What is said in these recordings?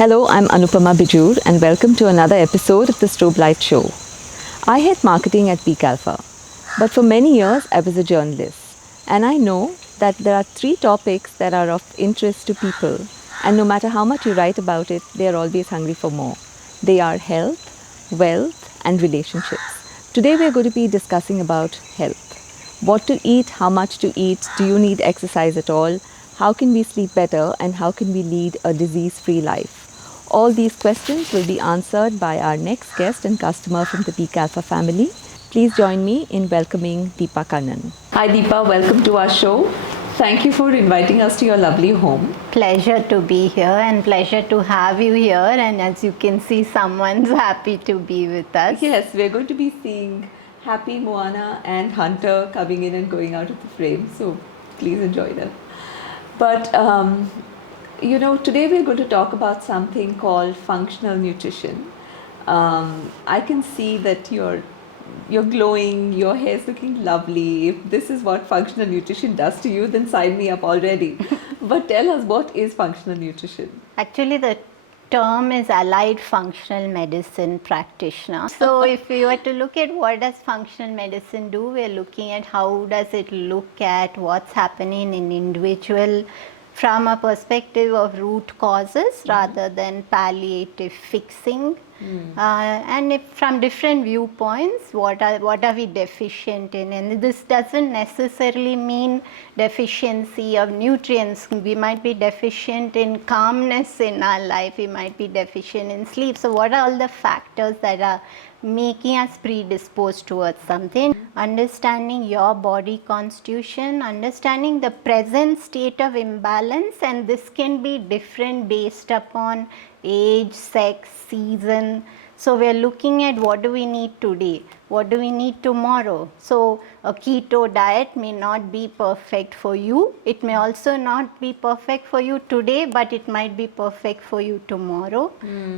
Hello, I'm Anupama Bijur and welcome to another episode of the Strobe Light Show. I head marketing at PeakAlpha, but for many years I was a journalist, and I know that there are three topics that are of interest to people, and no matter how much you write about it, they are always hungry for more. They are health, wealth, and relationships. Today we are going to be discussing about health. What to eat, how much to eat, do you need exercise at all, how can we sleep better, and how can we lead a disease-free life? All these questions will be answered by our next guest and customer from the PeakAlpha family. Please join me in welcoming Deepa Kannan. Hi Deepa, welcome to our show. Thank you for inviting us to your lovely home. Pleasure to be here and pleasure to have you here, and as you can see, someone's happy to be with us. Yes, we're going to be seeing Happy, Moana and Hunter coming in and going out of the frame, so please enjoy them. But today we're going to talk about something called functional nutrition. I can see that you're glowing, your hair's looking lovely. If this is what functional nutrition does to you, then sign me up already. But tell us, what is functional nutrition? Actually, the term is Allied Functional Medicine Practitioner. So if we were to look at what does functional medicine do, we're looking at how does it look at what's happening in individual from a perspective of root causes rather than palliative fixing. And if from different viewpoints, what are we deficient in? And this doesn't necessarily mean deficiency of nutrients. We might be deficient in calmness in our life. We might be deficient in sleep. So what are all the factors that are making us predisposed towards something? Understanding your body constitution, understanding the present state of imbalance, and this can be different based upon age, sex, season. So we are looking at what do we need today, what do we need tomorrow. So a keto diet may not be perfect for you. It may also not be perfect for you today, but it might be perfect for you tomorrow.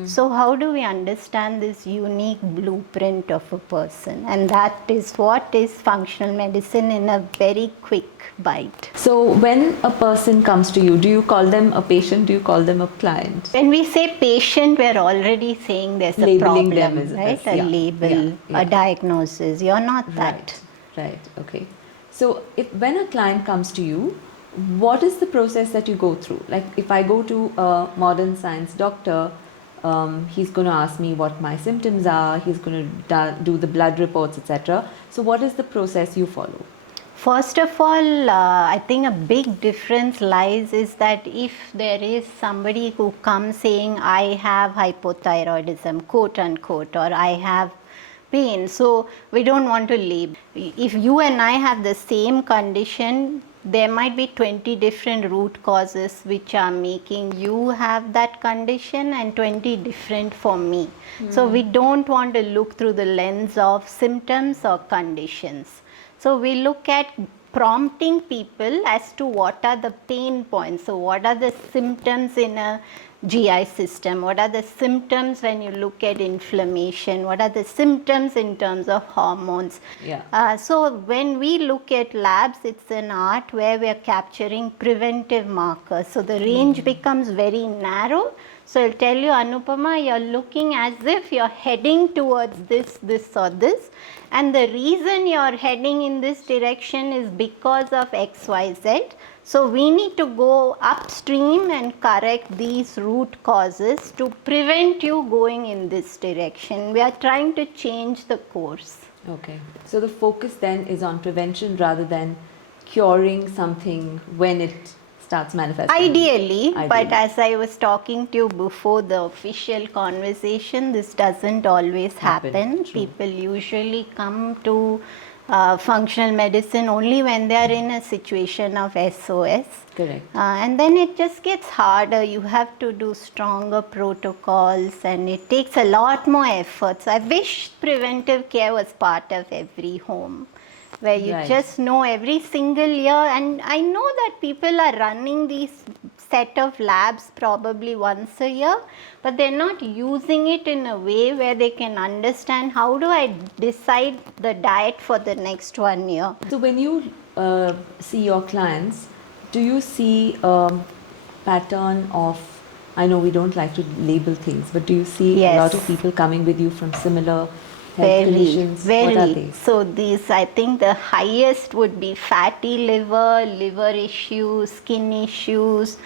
So how do we understand this unique blueprint of a person? And that is what is functional medicine in a very quick bite. So when a person comes to you, do you call them a patient? Do you call them a client? When we say patient, we're already saying there's a Labeling problem, them as right? yeah, A label, a diagnosis. You're not that. Right, okay. So when a client comes to you, what is the process that you go through? Like if I go to a modern science doctor, he's going to ask me what my symptoms are, he's going to do the blood reports, etc. So what is the process you follow? First of all, I think a big difference lies is that if there is somebody who comes saying, I have hypothyroidism, quote unquote, or I have pain, so we don't want to label. If you and I have the same condition, there might be 20 different root causes which are making you have that condition and 20 different for me. So we don't want to look through the lens of symptoms or conditions. So we look at prompting people as to what are the pain points. So what are the symptoms in a GI system? What are the symptoms when you look at inflammation? What are the symptoms in terms of hormones? So when we look at labs, it's an art where we are capturing preventive markers. So the range becomes very narrow. So I'll tell you, Anupama, you're looking as if you're heading towards this, or this. And the reason you're heading in this direction is because of X, Y, Z. So we need to go upstream and correct these root causes to prevent you going in this direction. We are trying to change the course. Okay. So the focus then is on prevention rather than curing something when it starts manifesting. Ideally, but as I was talking to you before the official conversation, this doesn't always happen. People usually come to functional medicine only when they are in a situation of SOS. Correct. And then it just gets harder. You have to do stronger protocols and it takes a lot more efforts. I wish preventive care was part of every home, where you just know every single year. And I know that people are running these set of labs probably once a year, but they're not using it in a way where they can understand how do I decide the diet for the next 1 year. So when you see your clients, do you see a pattern of I know we don't like to label things, but do you see a lot of Yes. people coming with you from similar health Very, conditions? What are very. they? So these, I think the highest would be fatty liver, liver issues, skin issues,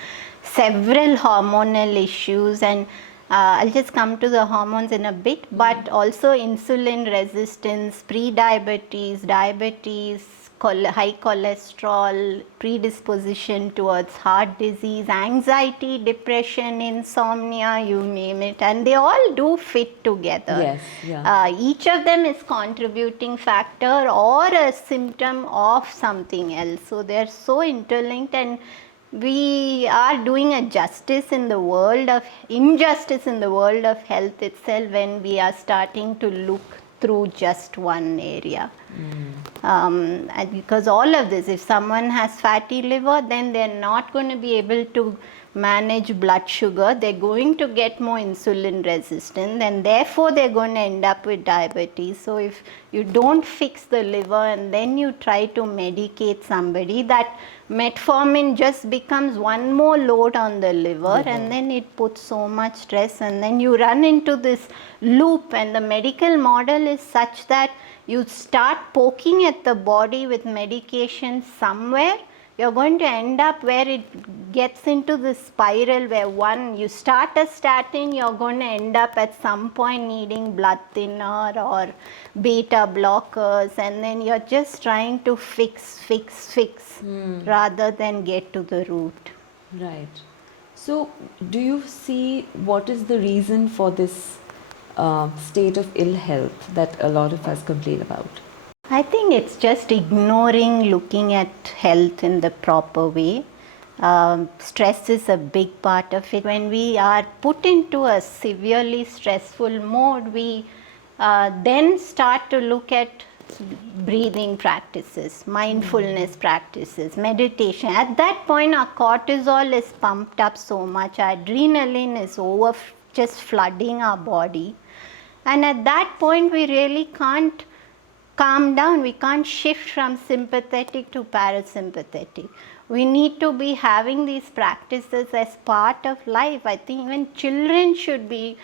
several hormonal issues, and I'll just come to the hormones in a bit, but also insulin resistance, pre-diabetes, diabetes, high cholesterol, predisposition towards heart disease, anxiety, depression, insomnia, you name it, and they all do fit together. Yes, yeah. Each of them is contributing factor or a symptom of something else. So they're so interlinked, and we are doing a justice in the world of injustice in the world of health itself when we are starting to look through just one area. And because all of this, if someone has fatty liver, then they're not going to be able to manage blood sugar, they're going to get more insulin resistant, and therefore they're going to end up with diabetes. So if you don't fix the liver and then you try to medicate somebody, that metformin just becomes one more load on the liver, and then it puts so much stress, and then you run into this loop. And the medical model is such that you start poking at the body with medication somewhere, you're going to end up where it gets into this spiral where you start a statin, you're going to end up at some point needing blood thinner or beta blockers, and then you're just trying to fix rather than get to the root. Right. So, do you see what is the reason for this state of ill health that a lot of us complain about? I think it's just ignoring looking at health in the proper way. Stress is a big part of it. When we are put into a severely stressful mode, we then start to look at breathing practices, mindfulness practices, meditation. At that point, our cortisol is pumped up so much, our adrenaline is just flooding our body. And at that point, we really can't calm down. We can't shift from sympathetic to parasympathetic. We need to be having these practices as part of life. I think even children should be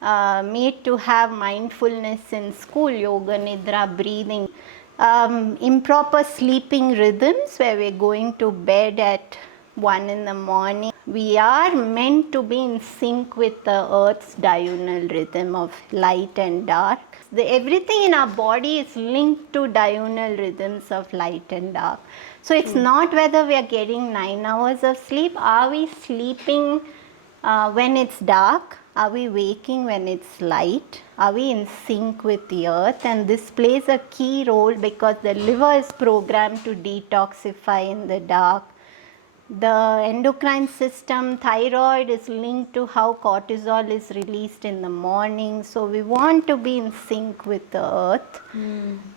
made to have mindfulness in school, yoga, nidra, breathing. Improper sleeping rhythms where we're going to bed at 1 in the morning. We are meant to be in sync with the earth's diurnal rhythm of light and dark. Everything in our body is linked to diurnal rhythms of light and dark. So it's not whether we are getting 9 hours of sleep. Are we sleeping when it's dark? Are we waking when it's light? Are we in sync with the earth? And this plays a key role because the liver is programmed to detoxify in the dark. The endocrine system, thyroid is linked to how cortisol is released in the morning. So we want to be in sync with the earth.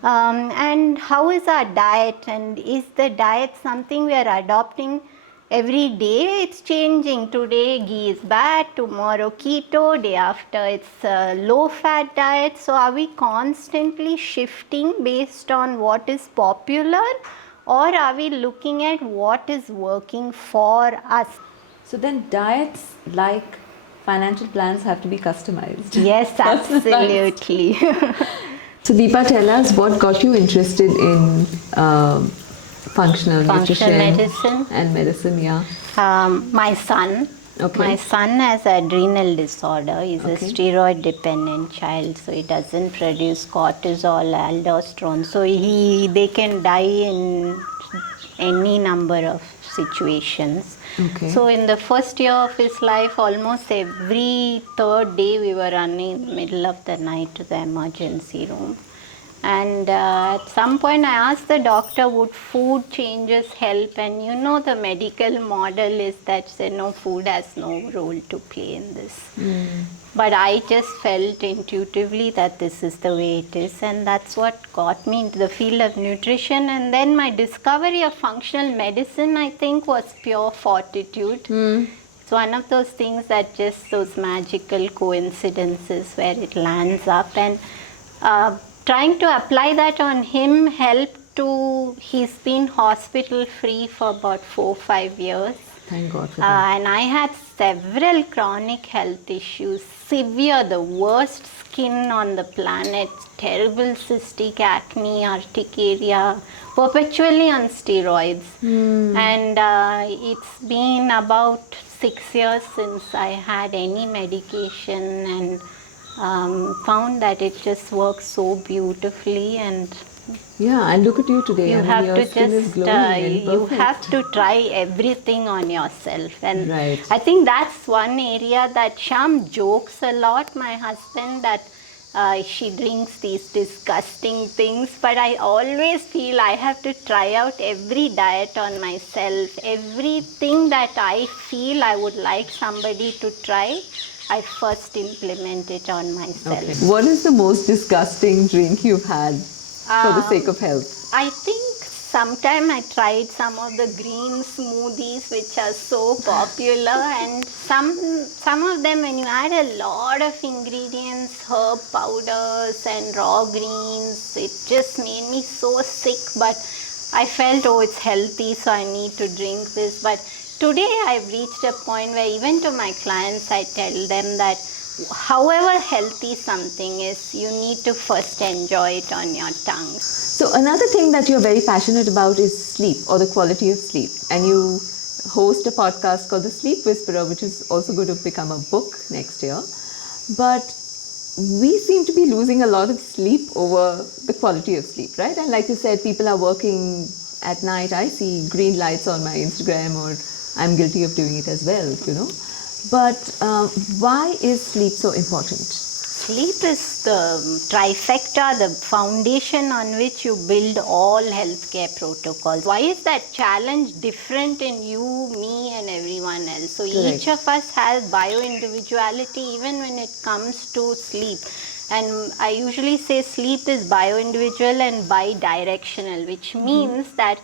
And how is our diet? And is the diet something we are adopting every day? It's changing. Today ghee is bad, tomorrow keto, day after it's a low fat diet. So are we constantly shifting based on what is popular? Or are we looking at what is working for us? So then diets like financial plans have to be customized. Yes, absolutely. So Deepa, tell us what got you interested in functional nutrition medicine. and medicine, yeah. My son. Okay. My son has adrenal disorder. He's a Okay. steroid dependent child, so he doesn't produce cortisol, aldosterone. So they can die in any number of situations. Okay. So in the first year of his life, almost every third day we were running in the middle of the night to the emergency room. And at some point I asked the doctor, would food changes help? And you know, the medical model is that no, food has no role to play in this. But I just felt intuitively that this is the way it is, and that's what got me into the field of nutrition. And then my discovery of functional medicine, I think, was pure fortitude. It's one of those things that just those magical coincidences where it lands up, and trying to apply that on him helped to, he's been hospital free for about 4-5 years. Thank God for that. And I had several chronic health issues, severe, the worst skin on the planet, terrible cystic acne, urticaria, perpetually on steroids. And it's been about 6 years since I had any medication, and found that it just works so beautifully. And Yeah, and look at you today. you I mean, have your to skin is just glowing and you perfect. have to try everything on yourself. And Right. I think that's one area that Sham jokes a lot, my husband, that she drinks these disgusting things, but I always feel I have to try out every diet on myself. Everything that I feel I would like somebody to try, I first implement it on myself. Okay. What is the most disgusting drink you've had for the sake of health? I think sometime I tried some of the green smoothies which are so popular, and some of them, when you add a lot of ingredients, herb powders and raw greens, it just made me so sick. But I felt, oh, it's healthy, so I need to drink this. But today I've reached a point where even to my clients I tell them that however healthy something is, you need to first enjoy it on your tongue. So another thing that you're very passionate about is sleep, or the quality of sleep. And you host a podcast called The Sleep Whisperer, which is also going to become a book next year. But we seem to be losing a lot of sleep over the quality of sleep, right? And like you said, people are working at night. I see green lights on my Instagram, or I'm guilty of doing it as well, you know. But why is sleep so important? Sleep is the trifecta, the foundation on which you build all healthcare protocols. Why is that challenge different in you, me, and everyone else? So each of us has bio-individuality even when it comes to sleep. And I usually say sleep is bio-individual and bi-directional, which means that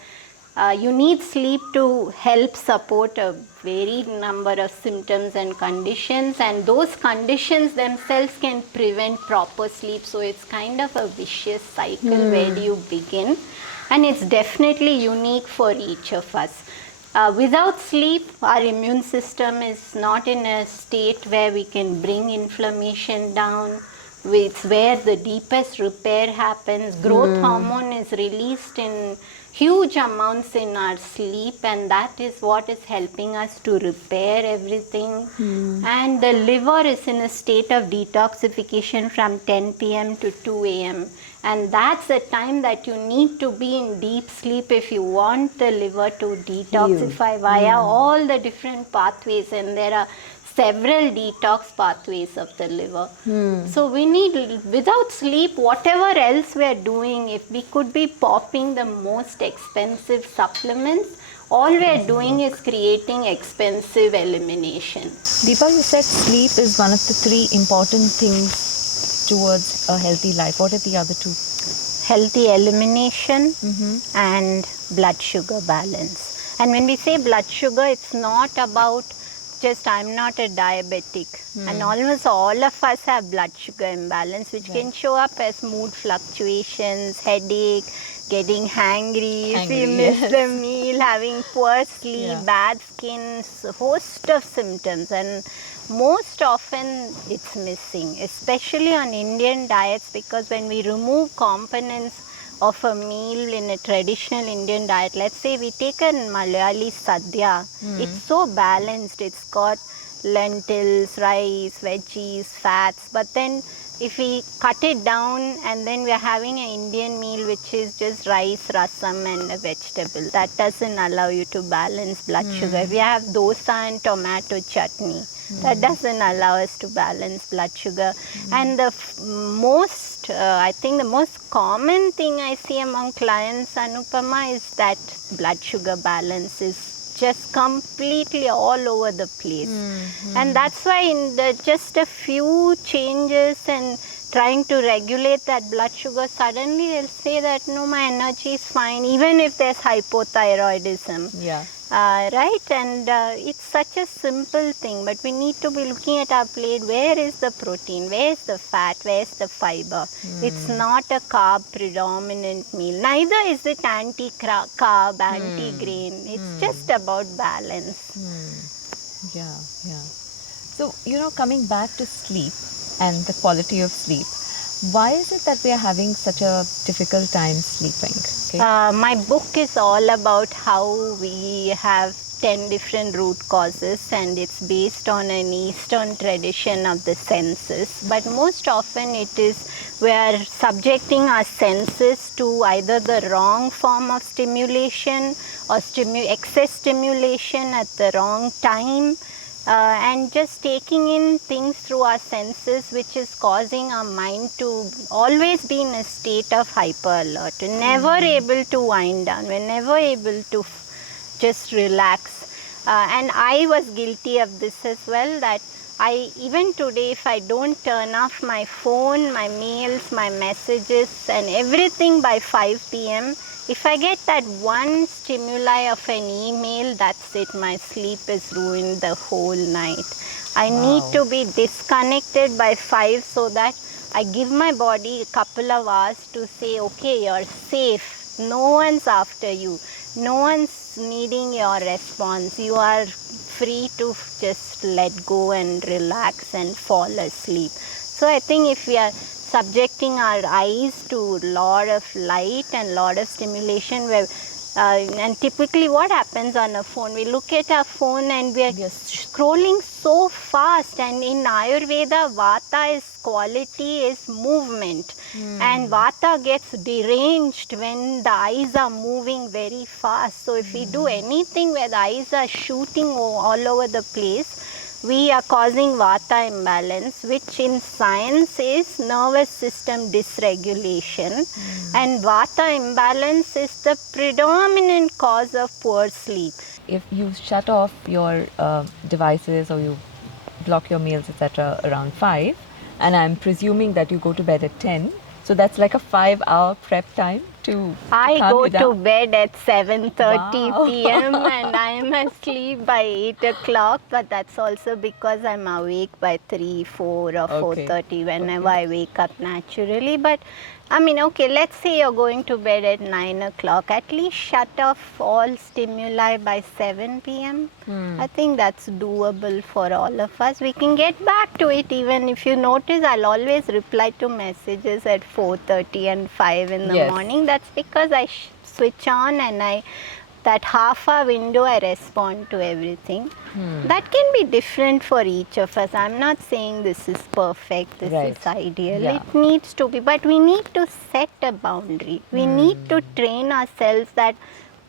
you need sleep to help support a varied number of symptoms and conditions, and those conditions themselves can prevent proper sleep. So it's kind of a vicious cycle. Where do you begin? And it's definitely unique for each of us. Without sleep, our immune system is not in a state where we can bring inflammation down. It's where the deepest repair happens. Growth hormone is released in huge amounts in our sleep, and that is what is helping us to repair everything. And the liver is in a state of detoxification from 10 p.m. to 2 a.m. And that's the time that you need to be in deep sleep if you want the liver to detoxify via all the different pathways. And there are several detox pathways of the liver. So we need, without sleep, whatever else we are doing, if we could be popping the most expensive supplements, all we are doing is creating expensive elimination. Deepa, you said sleep is one of the three important things towards a healthy life. What are the other two? Healthy elimination and blood sugar balance. And when we say blood sugar, it's not about just I'm not a diabetic. And almost all of us have blood sugar imbalance, which can show up as mood fluctuations, headache, getting hangry, if we miss the meal, having poor sleep, bad skin, a host of symptoms. And most often it's missing, especially on Indian diets, because when we remove components of a meal in a traditional Indian diet, let's say we take a Malayali sadhya, it's so balanced. It's got lentils, rice, veggies, fats, but then if we cut it down and then we are having an Indian meal which is just rice, rasam and a vegetable, that doesn't allow you to balance blood sugar. If we have dosa and tomato chutney, that doesn't allow us to balance blood sugar. And the I think the most common thing I see among clients, Anupama, is that blood sugar balance is just completely all over the place. And that's why in just a few changes and trying to regulate that blood sugar, suddenly they'll say that no, my energy is fine, even if there's hypothyroidism. Right, and it's such a simple thing, but we need to be looking at our plate. Where is the protein? Where is the fat? Where is the fiber? It's not a carb predominant meal. Neither is it anti-carb, anti-grain. It's just about balance. Yeah. So, coming back to sleep and the quality of sleep, why is it that we are having such a difficult time sleeping? Okay. My book is all about how we have 10 different root causes, and it's based on an Eastern tradition of the senses. But most often it is we are subjecting our senses to either the wrong form of stimulation or excess stimulation at the wrong time. And just taking in things through our senses, which is causing our mind to always be in a state of hyper alert. We're never able to wind down, we're never able to just relax. And I was guilty of this as well, that even today, if I don't turn off my phone, my mails, my messages and everything by 5 p.m., if I get that one stimuli of an email, that's it, my sleep is ruined the whole night. I need to be disconnected by 5 so that I give my body a couple of hours to say, okay, you're safe. No one's after you. No one's needing your response. You are free to just let go and relax and fall asleep. So I think if we are subjecting our eyes to lot of light and lot of stimulation, where and typically what happens on a phone, we look at our phone and we are scrolling so fast, and in Ayurveda, Vata is quality is movement, and Vata gets deranged when the eyes are moving very fast. So if we do anything where the eyes are shooting all over the place, we are causing Vata imbalance, which in science is nervous system dysregulation. And Vata imbalance is the predominant cause of poor sleep. If you shut off your devices or you block your meals, etc., around 5, and I'm presuming that you go to bed at 10, so that's like a 5-hour prep time to I calm go you down. to bed at 7:30 Wow. p.m. and I am asleep by 8 o'clock, but that's also because I'm awake by 3, 4 or 4:30 whenever I wake up naturally. But I mean, okay, let's say you're going to bed at 9 o'clock. At least shut off all stimuli by 7 p.m. I think that's doable for all of us. We can get back to it. Even if you notice, I'll always reply to messages at 4:30 and 5 in the morning. That's because I switch on, and that half-hour window I respond to everything. That can be different for each of us. I'm not saying this is perfect, this is ideal. It needs to be, but we need to set a boundary. We need to train ourselves that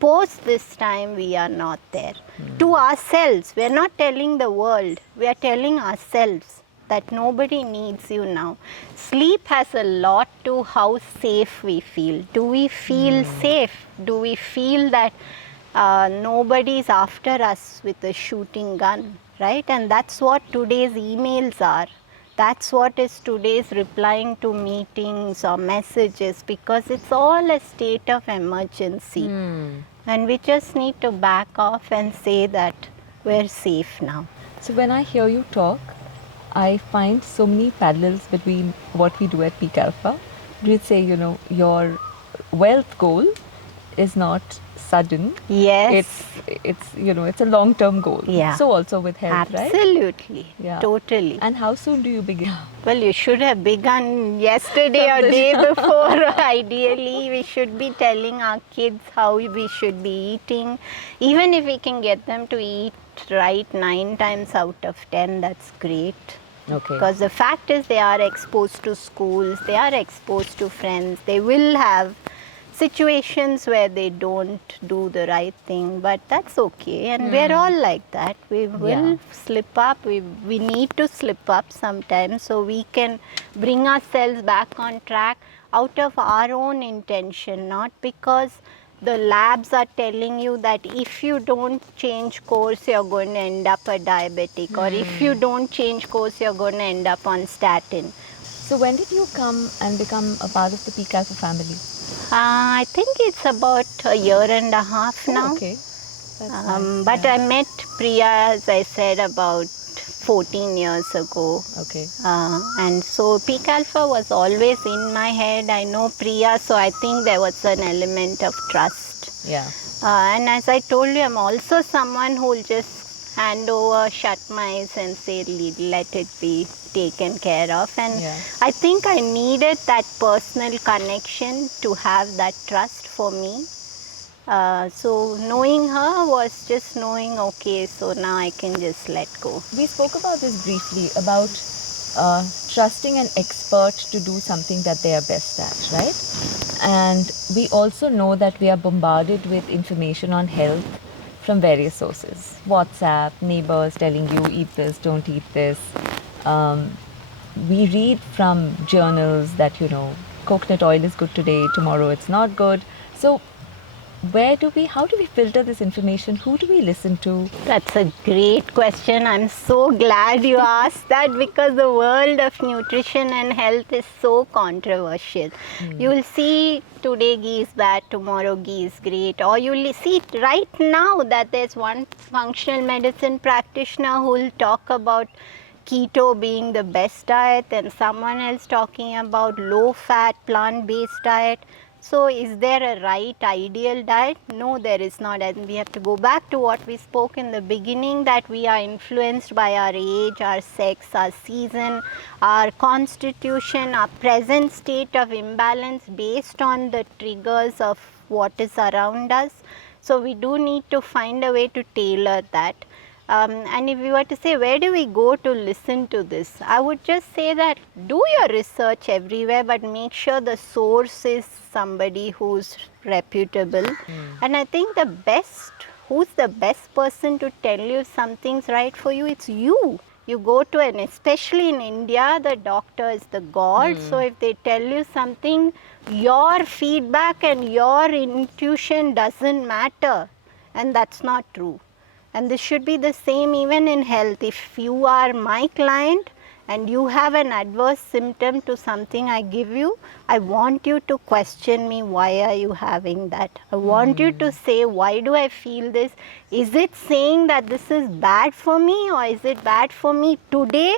post this time we are not there. To ourselves, we are not telling the world, we are telling ourselves that nobody needs you now. Sleep has a lot to how safe we feel. Do we feel safe? Do we feel that nobody is after us with a shooting gun, right? And that's what today's emails are. That's what is today's replying to meetings or messages, because it's all a state of emergency. And we just need to back off and say that we're safe now. So when I hear you talk, I find so many parallels between what we do at PeakAlpha. We'd say, your wealth goal is not sudden. Yes. It's a long-term goal. Yeah. So also with health, right? Absolutely. Yeah. Totally. And how soon do you begin? Well, you should have begun yesterday or day before. Ideally, we should be telling our kids how we should be eating. Even if we can get them to eat right 9 times out of 10, that's great. Okay. Because the fact is, they are exposed to schools, they are exposed to friends, they will have situations where they don't do the right thing, but that's okay, and we're all like that. We will slip up, we need to slip up sometimes so we can bring ourselves back on track out of our own intention, not because the labs are telling you that if you don't change course you're going to end up a diabetic, or if you don't change course you're going to end up on statin. So when did you come and become a part of the PeakAlpha family? I think it's about a year and a half now. Okay. That's nice. But I met Priya, as I said, about 14 years ago. Okay. And so PeakAlpha was always in my head. I know Priya, so I think there was an element of trust. Yeah. And as I told you, I'm also someone who will just hand over, shut my eyes and say, let it be taken care of. And Yeah. I think I needed that personal connection to have that trust for me. So knowing her was just knowing, okay, so now I can just let go. We spoke about this briefly about trusting an expert to do something that they are best at, right? And we also know that we are bombarded with information on health from various sources: WhatsApp, neighbors telling you eat this, don't eat this. Um, we read from journals that, coconut oil is good today, tomorrow it's not good. So, how do we filter this information? Who do we listen to? That's a great question. I'm so glad you asked that, because the world of nutrition and health is so controversial. You will see today ghee is bad, tomorrow ghee is great, or you will see right now that there's one functional medicine practitioner who will talk about keto being the best diet and someone else talking about low fat plant based diet. So is there a right ideal diet? No, there is not. And we have to go back to what we spoke in the beginning, that we are influenced by our age, our sex, our season, our constitution, our present state of imbalance based on the triggers of what is around us. So we do need to find a way to tailor that. And if we were to say, where do we go to listen to this? I would just say that do your research everywhere, but make sure the source is somebody who's reputable. And I think who's the best person to tell you if something's right for you? It's you. You go to especially in India, the doctor is the god. So if they tell you something, your feedback and your intuition doesn't matter. And that's not true. And this should be the same even in health. If you are my client and you have an adverse symptom to something I give you, I want you to question me, why are you having that? I want you to say, why do I feel this? Is it saying that this is bad for me, or is it bad for me today?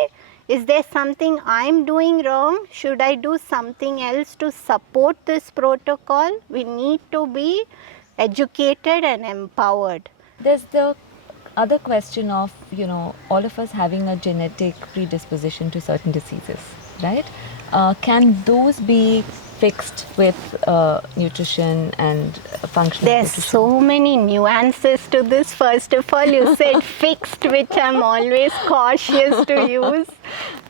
Is there something I'm doing wrong? Should I do something else to support this protocol? We need to be educated and empowered. There's the other question of, all of us having a genetic predisposition to certain diseases, right? Can those be fixed with nutrition and functional There's nutrition? so many nuances to this. First of all, you said fixed, which I'm always cautious to use.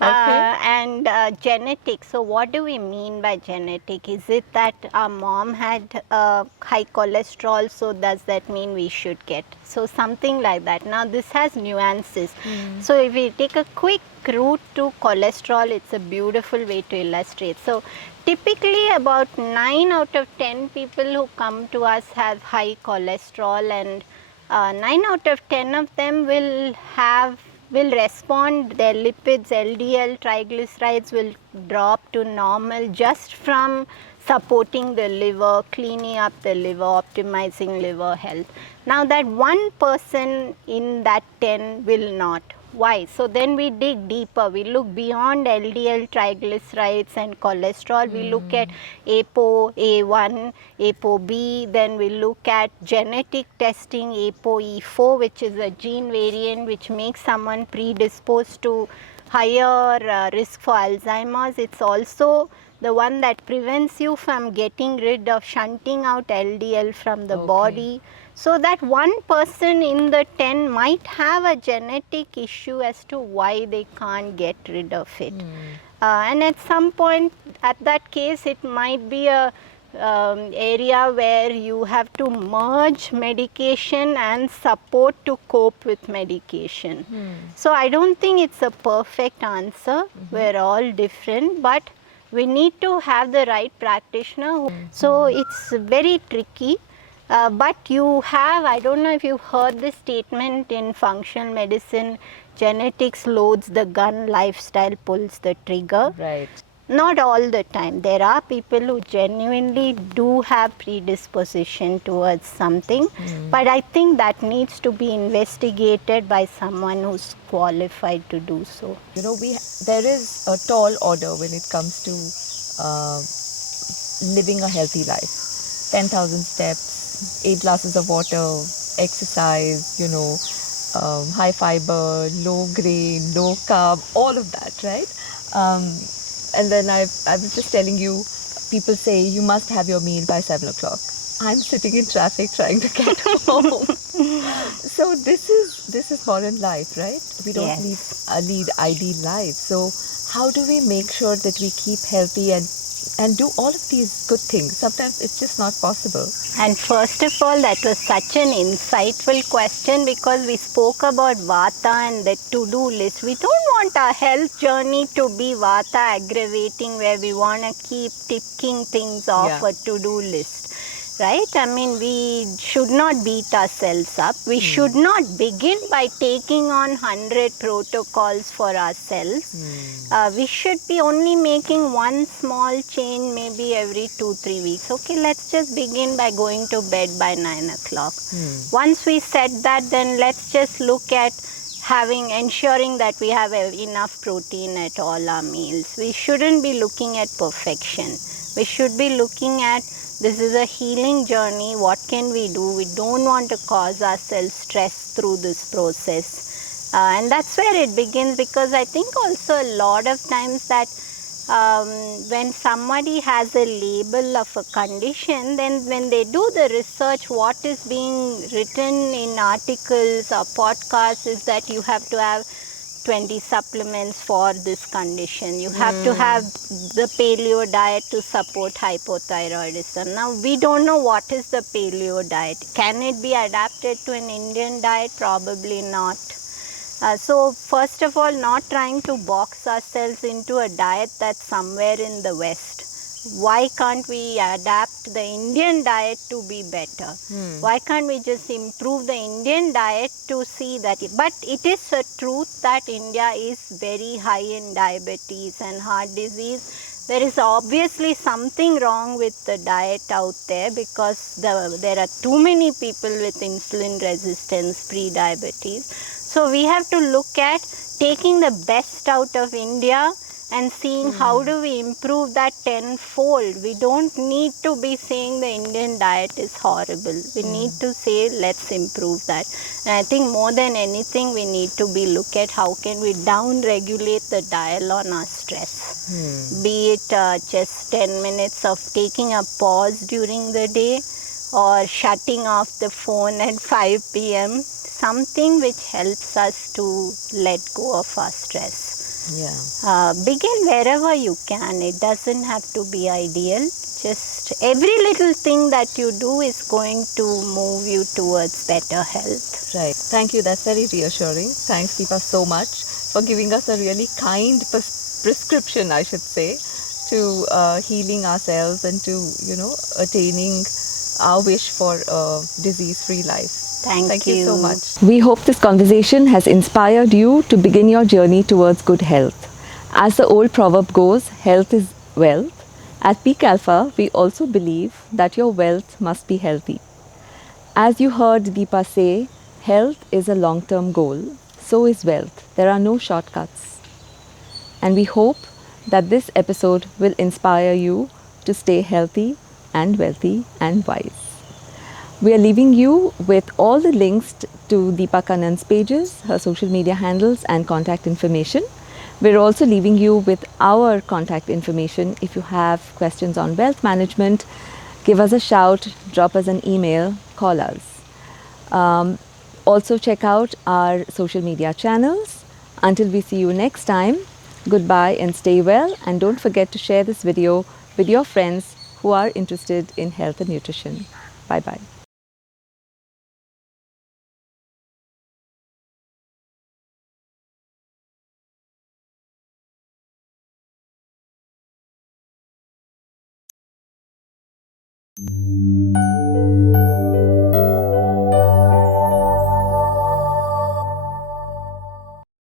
And genetic. So what do we mean by genetic? Is it that our mom had high cholesterol, so does that mean we should get? So something like that. Now this has nuances. So if we take a quick route to cholesterol, it's a beautiful way to illustrate. So typically about 9 out of 10 people who come to us have high cholesterol, and 9 out of 10 of them will respond, their lipids, LDL, triglycerides will drop to normal just from supporting the liver, cleaning up the liver, optimizing liver health. Now that one person in that 10 will not. Why? So then we dig deeper. We look beyond LDL, triglycerides and cholesterol. We look at ApoA1, ApoB. Then we look at genetic testing, ApoE4, which is a gene variant which makes someone predisposed to higher risk for Alzheimer's. It's also the one that prevents you from getting rid of shunting out LDL from the body. So that one person in the 10 might have a genetic issue as to why they can't get rid of it. And at some point, at that case, it might be a area where you have to merge medication and support to cope with medication. So I don't think it's a perfect answer. We're all different, but we need to have the right practitioner. So it's very tricky. But you have, I don't know if you've heard this statement in functional medicine, genetics loads the gun, lifestyle pulls the trigger. Right. Not all the time. There are people who genuinely do have predisposition towards something, but I think that needs to be investigated by someone who's qualified to do so. There is a tall order when it comes to living a healthy life. 10,000 steps, 8 glasses of water, exercise, high fiber, low grain, low carb, all of that, right? Um, and then I was just telling you, people say you must have your meal by 7 o'clock. I'm sitting in traffic trying to get home. So this is modern life, right? We don't Yes. lead ideal lives. So how do we make sure that we keep healthy and do all of these good things? Sometimes it's just not possible. And first of all, that was such an insightful question, because we spoke about Vata and the to-do list. We don't want our health journey to be Vata aggravating, where we want to keep ticking things off a to-do list. Right? I mean, we should not beat ourselves up. We should not begin by taking on 100 protocols for ourselves. We should be only making one small change maybe every 2-3 weeks. Okay, let's just begin by going to bed by 9 o'clock. Once we set that, then let's just look at ensuring that we have enough protein at all our meals. We shouldn't be looking at perfection. We should be looking at, this is a healing journey. What can we do? We don't want to cause ourselves stress through this process. And that's where it begins, because I think also a lot of times that when somebody has a label of a condition, then when they do the research, what is being written in articles or podcasts is that you have to have 20 supplements for this condition. You have to have the paleo diet to support hypothyroidism. Now, we don't know what is the paleo diet. Can it be adapted to an Indian diet? Probably not. So, first of all, not trying to box ourselves into a diet that's somewhere in the West. Why can't we adapt the Indian diet to be better? Why can't we just improve the Indian diet to see that? But it is a truth that India is very high in diabetes and heart disease. There is obviously something wrong with the diet out there, because there are too many people with insulin resistance, pre-diabetes. So we have to look at taking the best out of India and seeing how do we improve that tenfold. We don't need to be saying the Indian diet is horrible. We need to say, let's improve that. And I think more than anything, we need to look at how can we down regulate the dial on our stress. Be it just 10 minutes of taking a pause during the day, or shutting off the phone at 5 p.m. Something which helps us to let go of our stress. Begin wherever you can. It doesn't have to be ideal. Just every little thing that you do is going to move you towards better health. Right. Thank you. That's very reassuring. Thanks, Deepa, so much for giving us a really kind prescription, I should say, to healing ourselves and to, attaining our wish for a disease-free life. Thank you so you. much. We hope this conversation has inspired you to begin your journey towards good health. As the old proverb goes, health is wealth. At Peak Alpha, we also believe that your wealth must be healthy. As you heard Deepa say, health is a long-term goal. So is wealth. There are no shortcuts. And we hope that this episode will inspire you to stay healthy and wealthy and wise. We are leaving you with all the links to Deepa Kannan's pages, her social media handles and contact information. We're also leaving you with our contact information. If you have questions on wealth management, give us a shout, drop us an email, call us. Also check out our social media channels. Until we see you next time, goodbye and stay well, and don't forget to share this video with your friends who are interested in health and nutrition. Bye-bye.